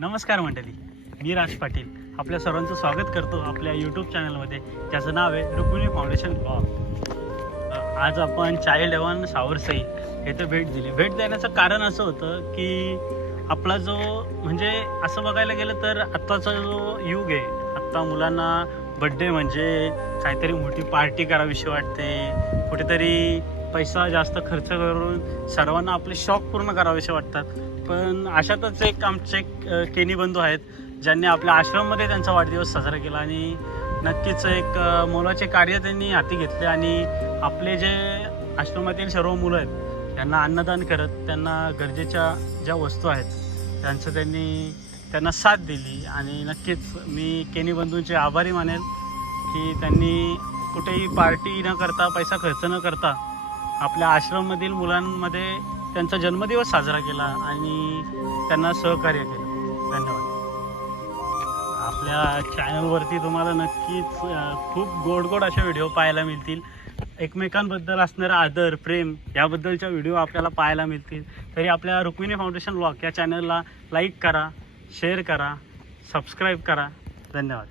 नमस्कार मंडळी मी राज पाटील. आपल्या सर्वांचं स्वागत करतो आपल्या यूट्यूब चॅनलमध्ये ज्याचं नाव आहे रुक्मिणी फाउंडेशन ब्लॉग आज आपण चाइल्ड एवन सावरसई येथे भेट दिली. भेट देण्याचं कारण असं होतं की आपला जो म्हणजे असं बघायला गेलं तर आत्ताचा जो युग आहे आत्ता मुलांना बड्डे म्हणजे काहीतरी मोठी पार्टी करावीशी वाटते कुठेतरी पैसा जास्त खर्च करून सर्वांना आपले शौक पूर्ण करावेसे वाटतात. पण अशातच एक आमचे केनी बंधू आहेत ज्यांनी आपल्या आश्रममध्ये त्यांचा वाढदिवस साजरा केला आणि नक्कीच एक मोलाचे कार्य त्यांनी हाती घेतले आणि आपले जे आश्रमातील सर्व मुलं आहेत त्यांना अन्नदान करत त्यांना गरजेच्या ज्या वस्तू आहेत त्यांचं त्यांनी त्यांना साथ दिली आणि नक्कीच मी केनी बंधूंचे आभारी मानेल की त्यांनी कुठेही पार्टी न करता पैसा खर्च न करता आपल्या आश्रममधील मुलांमध्ये त्यांचा जन्मदिवस साजरा केला आणि त्यांना सहकार्य केलं. धन्यवाद. आपल्या चॅनलवरती तुम्हाला नक्कीच खूप गोड गोड अशा व्हिडिओ पाहायला मिळतील. एकमेकांबद्दल असणारा आदर प्रेम याबद्दलच्या व्हिडिओ आपल्याला पाहायला मिळतील. तरी आपल्या रुक्मिणी फाउंडेशन ब्लॉग या चॅनलला लाईक करा शेअर करा सबस्क्राईब करा. धन्यवाद.